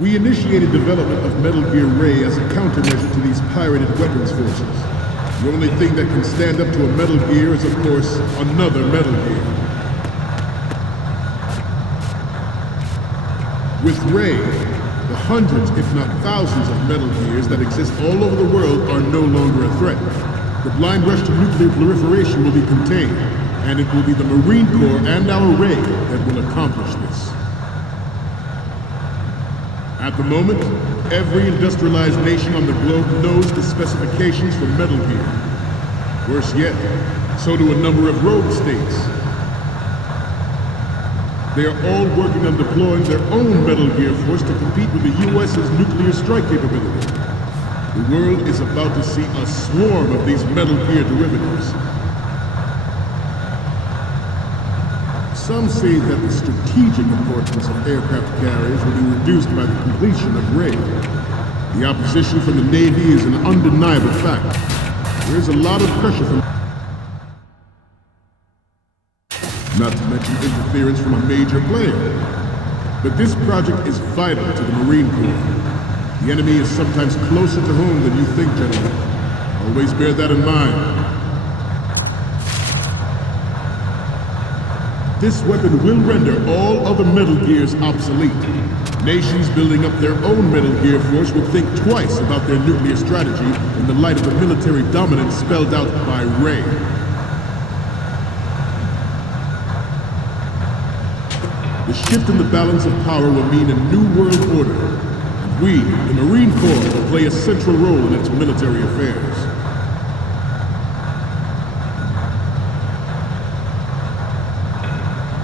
We initiated development of Metal Gear Ray as a countermeasure to these pirated weapons forces. The only thing that can stand up to a Metal Gear is, of course, another Metal Gear. With Ray, the hundreds, if not thousands, of Metal Gears that exist all over the world are no longer a threat. The blind rush to nuclear proliferation will be contained, and it will be the Marine Corps and our Ray that will accomplish this. At the moment, every industrialized nation on the globe knows the specifications for Metal Gear. Worse yet, so do a number of rogue states. They are all working on deploying their own Metal Gear force to compete with the US's nuclear strike capability. The world is about to see a swarm of these Metal Gear derivatives. Some say that the strategic importance of aircraft carriers will be reduced by the completion of Ray. The opposition from the Navy is an undeniable fact. There is a lot of pressure from... not to mention interference from a major player. But this project is vital to the Marine Corps. The enemy is sometimes closer to home than you think, gentlemen. Always bear that in mind. This weapon will render all other Metal Gears obsolete. Nations building up their own Metal Gear force will think twice about their nuclear strategy in the light of the military dominance spelled out by Ray. The shift in the balance of power will mean a new world order, and we, the Marine Corps, will play a central role in its military affairs.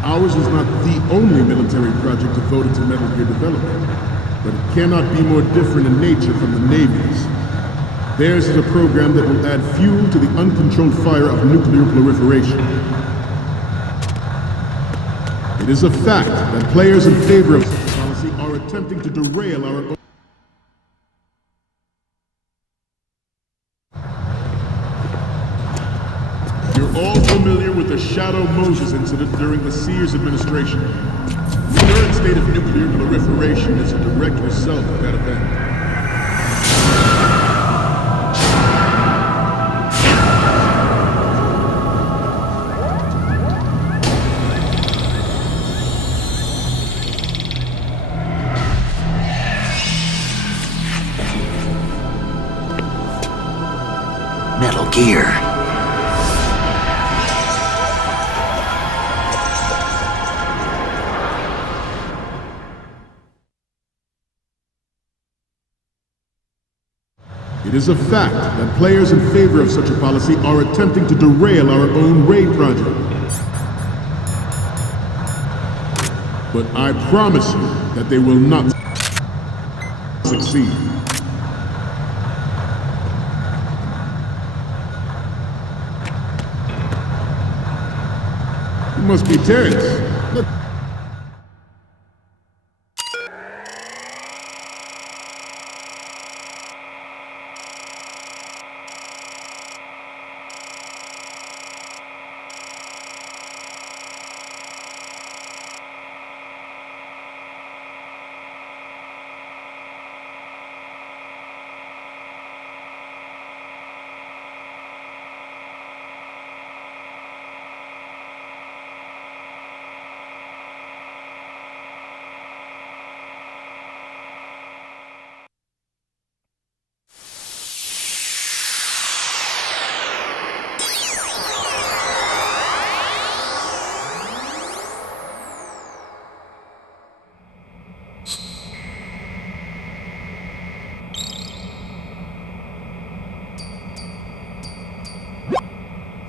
Ours is not the only military project devoted to Metal Gear development, but it cannot be more different in nature from the Navy's. Theirs is a program that will add fuel to the uncontrolled fire of nuclear proliferation. It is a fact that players in favor of such policy are attempting to derail our... You're all familiar with the Shadow Moses incident during the Sears administration. The current state of nuclear proliferation is a direct result of that event. Metal Gear. It is a fact that players in favor of such a policy are attempting to derail our own Ray project. But I promise you that they will not succeed. You must be Terrence. Look.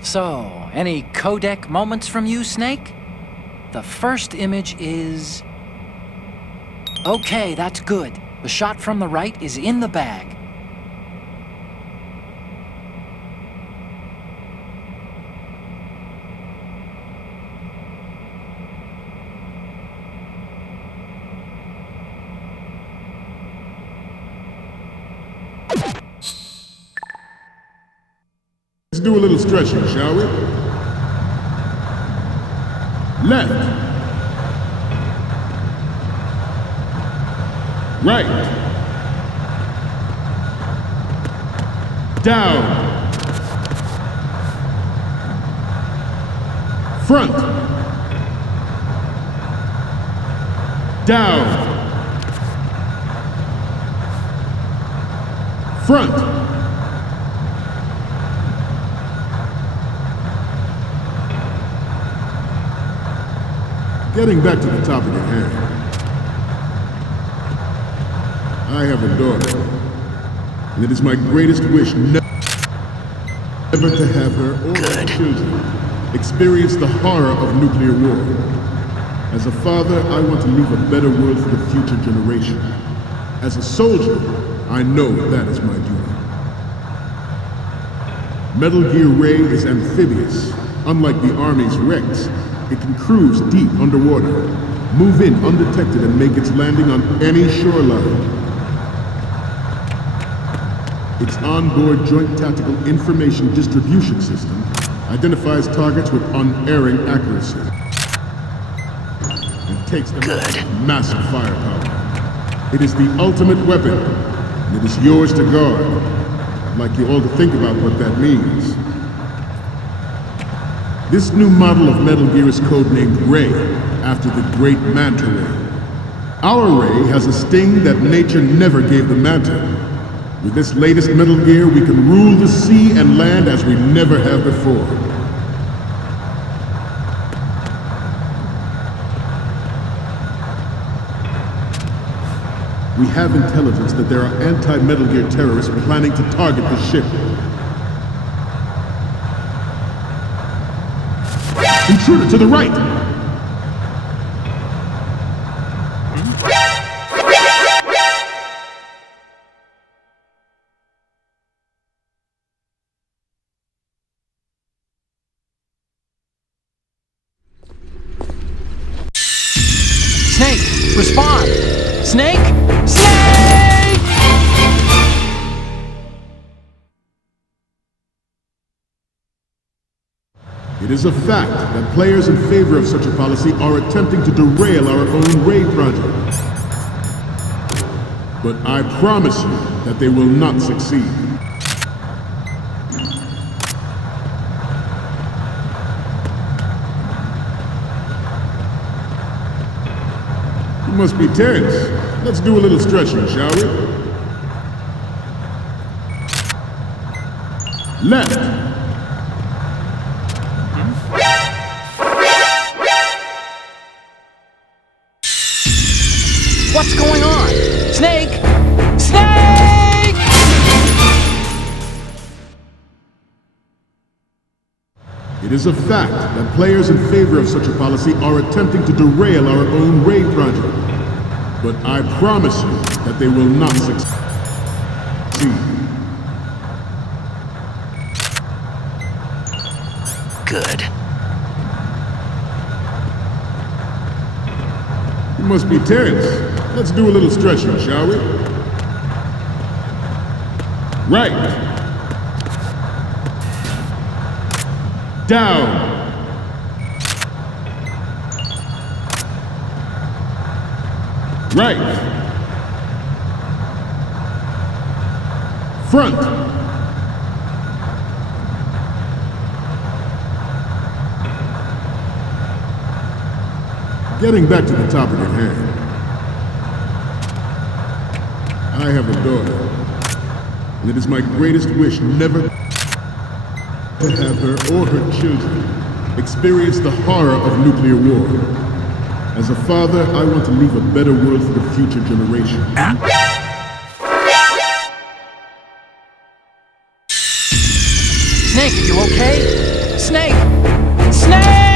So, any codec moments from you, Snake? The first image is... Okay, that's good. The shot from the right is in the bag. Let's do a little stretching, shall we? Left. Right. Down. Front. Down. Front. Getting back to the topic at hand. I have a daughter, and it is my greatest wish never to have her or her children experience the horror of nuclear war. As a father, I want to leave a better world for the future generation. As a soldier, I know that is my duty. Metal Gear Ray is amphibious. Unlike the Army's Rex, it can cruise deep underwater, move in undetected and make its landing on any shoreline. Its onboard Joint Tactical Information Distribution System identifies targets with unerring accuracy and takes them with massive firepower. It is the ultimate weapon, and it is yours to guard. I'd like you all to think about what that means. This new model of Metal Gear is codenamed Ray, after the great Manta Ray. Our Ray has a sting that nature never gave the Manta. With this latest Metal Gear, we can rule the sea and land as we never have before. We have intelligence that there are anti-Metal Gear terrorists planning to target the ship. Intruder to the right! Snake, respond! Snake! Snake! It is a fact that players in favor of such a policy are attempting to derail our own Ray project. But I promise you that they will not succeed. You must be tense. Let's do a little stretching, shall we? Left. What's going on? Snake! Snake! It is a fact that players in favor of such a policy are attempting to derail our own Ray project. But I promise you that they will not succeed. Good. You must be tense. Let's do a little stretching, shall we? Right. Down. Right. Front. Getting back to the topic at hand. I have a daughter, and it is my greatest wish never to have her or her children experience the horror of nuclear war. As a father, I want to leave a better world for the future generation. Snake, are you okay? Snake! Snake!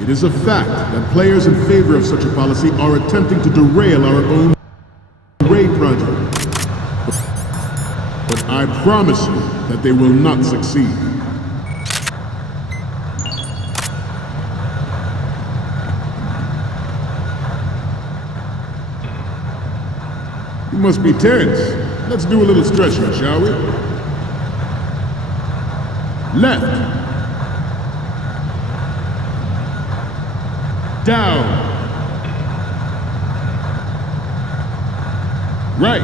It is a fact that players in favor of such a policy are attempting to derail our own Ray project. But I promise you that they will not succeed. You must be tense. Let's do a little stretching, shall we? Left. Down. Right.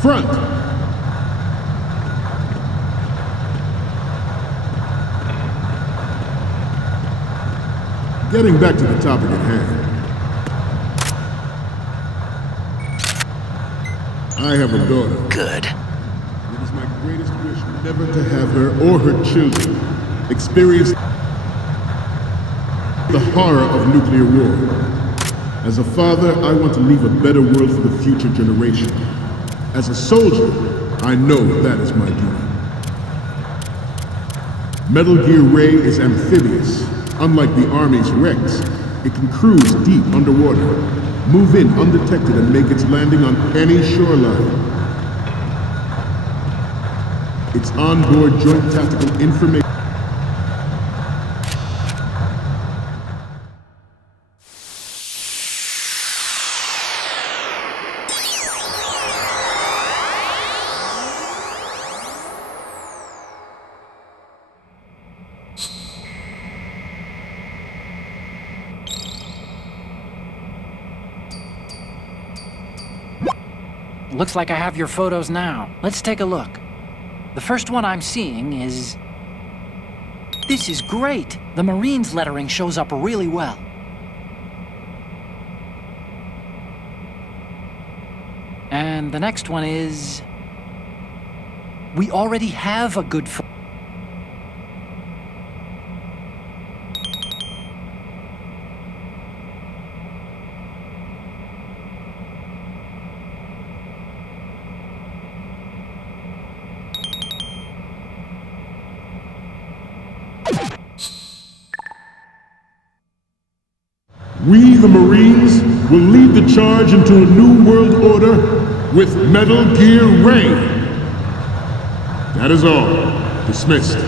Front. Getting back to the topic at hand. I have a daughter. Good. It is my greatest wish never to have her or her children experience the horror of nuclear war. As a father, I want to leave a better world for the future generation. As a soldier, I know that is my duty. Metal Gear Ray is amphibious. Unlike the Army's Rex, it can cruise deep underwater, move in undetected and make its landing on any shoreline. Its onboard joint tactical information Looks like I have your photos now. Let's take a look. The first one I'm seeing is... This is great! The Marines lettering shows up really well. And the next one is... We already have a good photo. We, the Marines, will lead the charge into a new world order with Metal Gear Ray. That is all. Dismissed.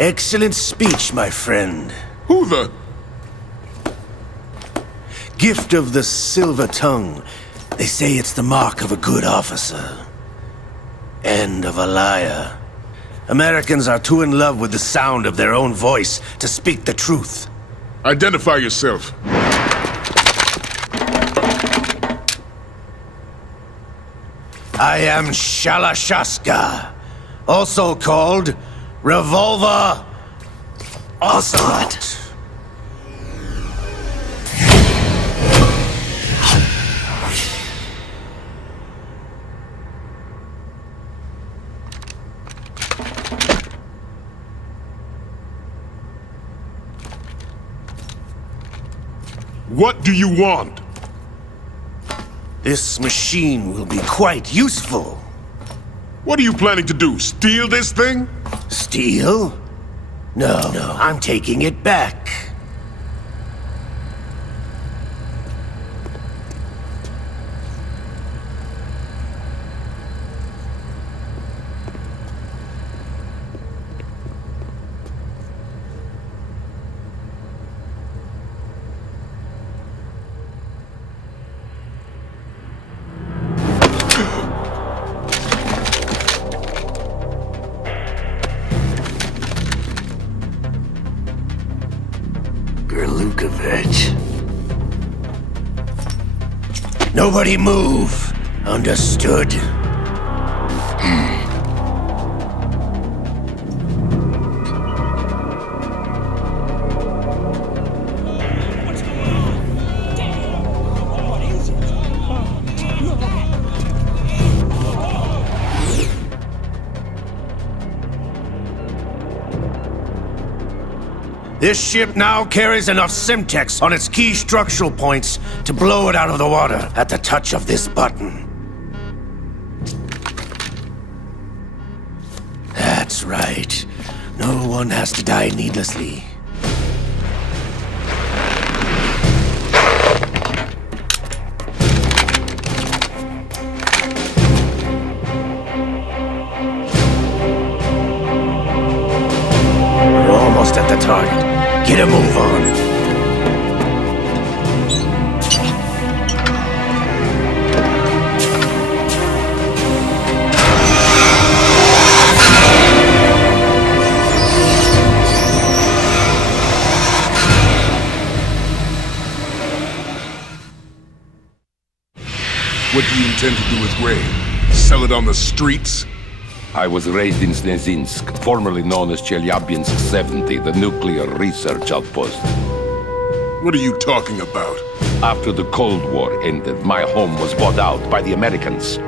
Excellent speech, my friend. Who the... Gift of the silver tongue. They say it's the mark of a good officer. And of a liar. Americans are too in love with the sound of their own voice to speak the truth. Identify yourself. I am Shalashaska, also called Revolver Ocelot. What do you want? This machine will be quite useful. What are you planning to do? Steal this thing? Steal? No, I'm taking it back. Nobody move. Understood? This ship now carries enough Simtex on its key structural points to blow it out of the water at the touch of this button. That's right. No one has to die needlessly. We're almost at the target. Get a move on. What do you intend to do with Grave? Sell it on the streets? I was raised in Snezinsk, formerly known as Chelyabinsk 70, the nuclear research outpost. What are you talking about? After the Cold War ended, my home was bought out by the Americans.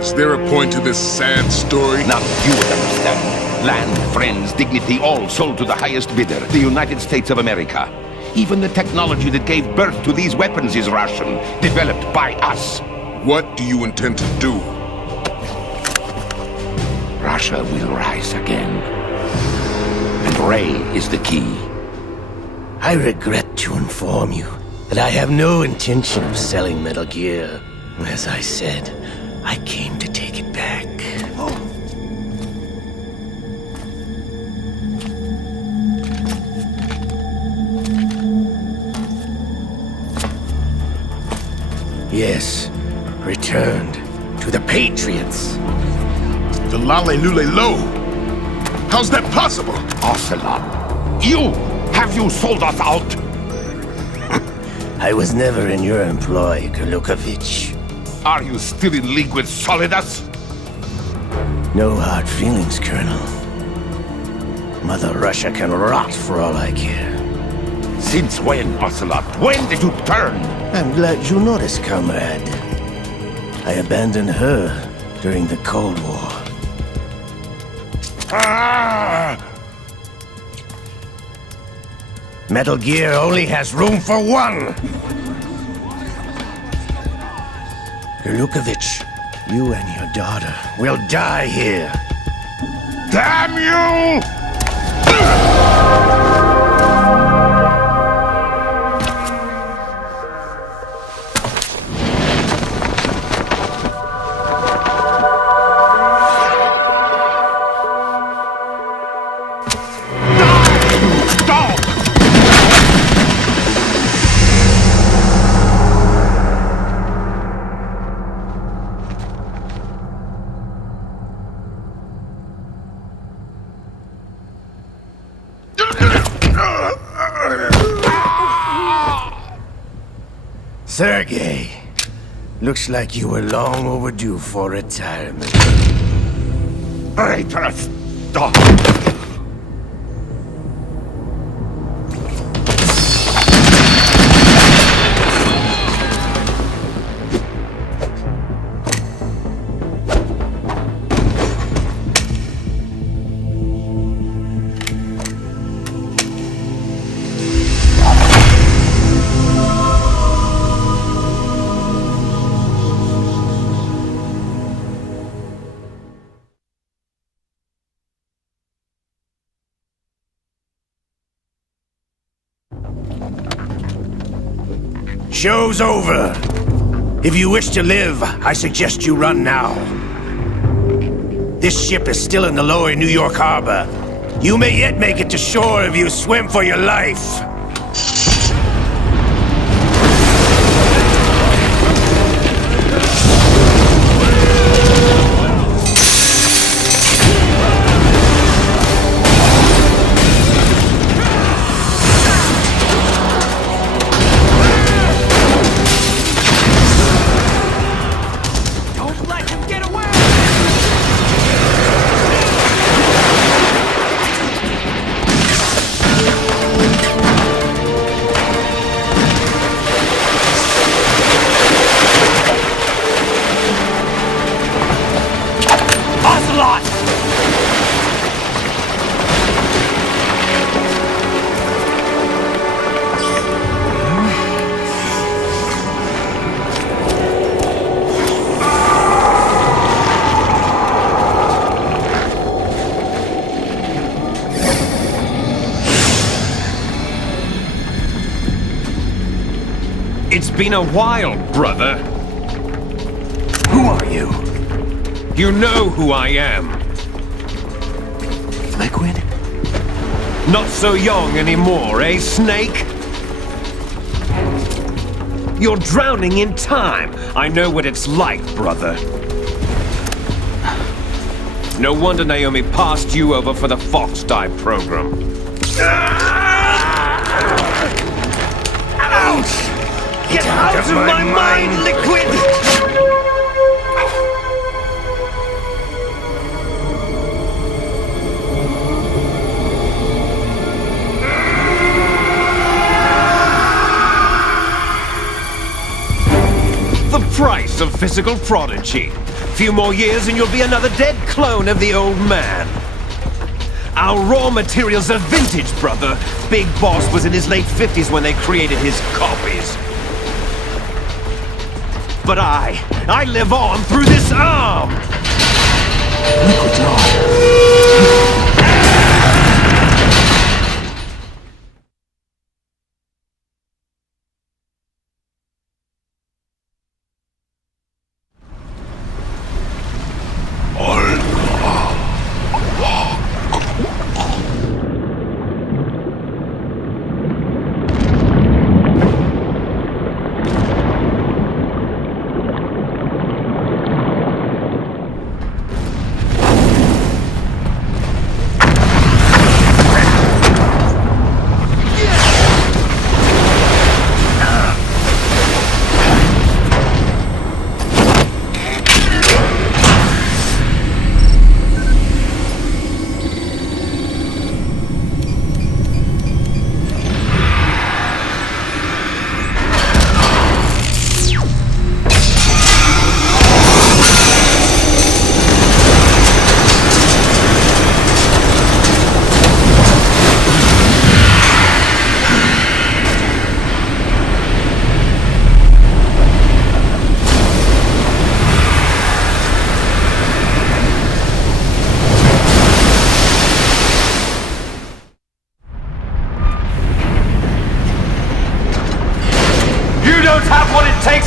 Is there a point to this sad story? Now you would understand. Land, friends, dignity, all sold to the highest bidder, the United States of America. Even the technology that gave birth to these weapons is Russian, developed by us. What do you intend to do? Russia will rise again. And Ray is the key. I regret to inform you that I have no intention of selling Metal Gear. As I said, I came to take it back. Yes, returned to the Patriots. The Lale Lule Lo? How's that possible? Ocelot, have you sold us out? I was never in your employ, Kurlukovich. Are you still in league with Solidas? No hard feelings, Colonel. Mother Russia can rot for all I care. Since when, Ocelot? When did you turn? I'm glad you noticed, comrade. I abandoned her during the Cold War. Ah! Metal Gear only has room for one! Kurlukovich, you and your daughter will die here. Damn you! Sergei, looks like you were long overdue for retirement. Traitorous dog! Show's over. If you wish to live, I suggest you run now. This ship is still in the lower New York harbor. You may yet make it to shore if you swim for your life. It's been a while, brother. Who are you? You know who I am. Liquid? Not so young anymore, eh, Snake? You're drowning in time. I know what it's like, brother. No wonder Naomi passed you over for the Fox Die program. Ouch! Get out of my mind, Liquid! The price of physical prodigy. Few more years and you'll be another dead clone of the old man. Our raw materials are vintage, brother. Big Boss was in his late 50s when they created his copies. But I live on through this arm! Liquid's on.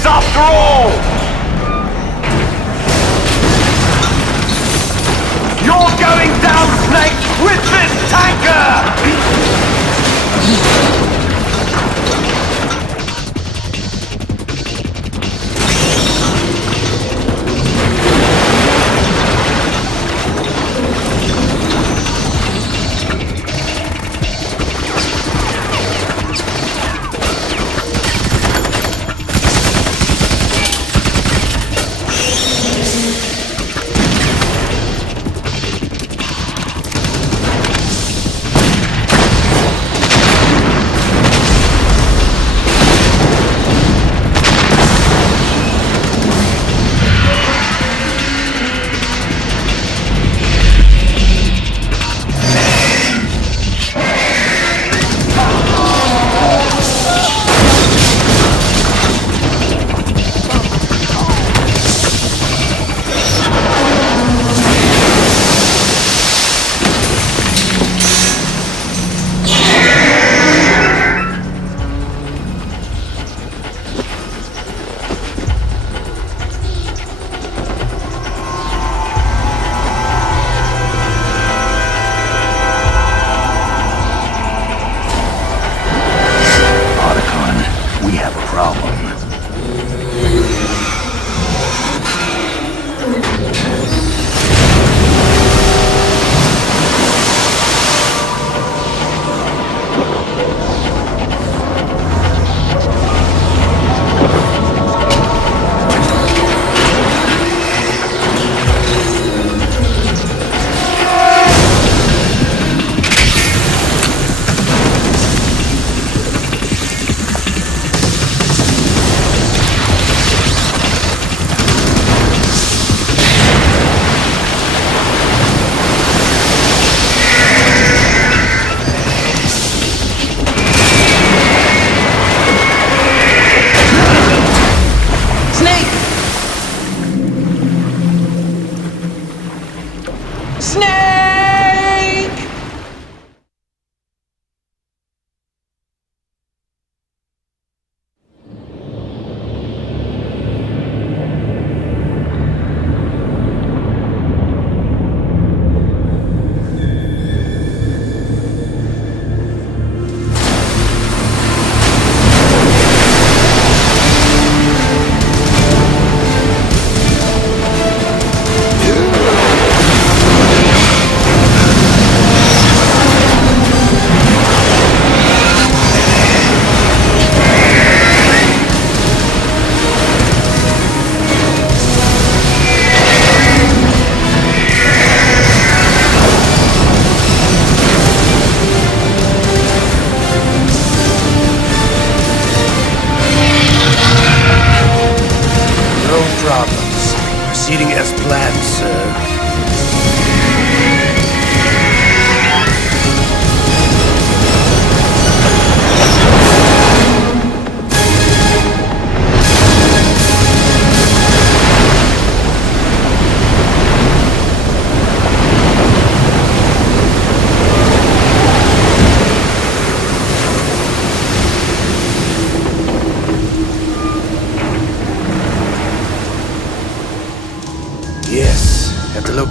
After all! You're going down, Snake, with this tanker!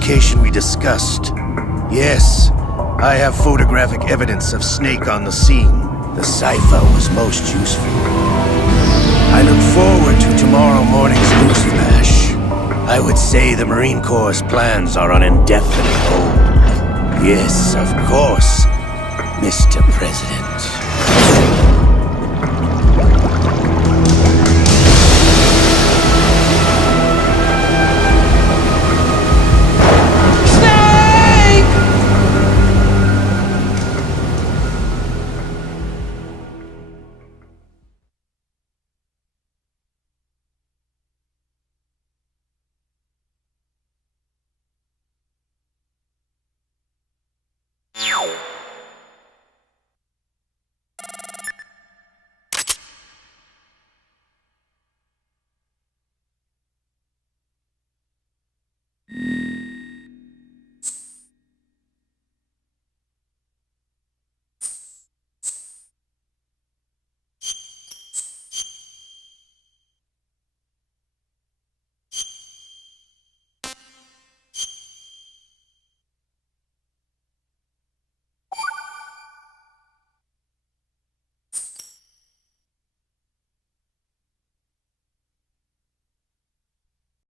location we discussed. Yes, I have photographic evidence of Snake on the scene. The cipher was most useful. I look forward to tomorrow morning's newsflash. I would say the Marine Corps' plans are on indefinite hold. Yes, of course, Mr. President.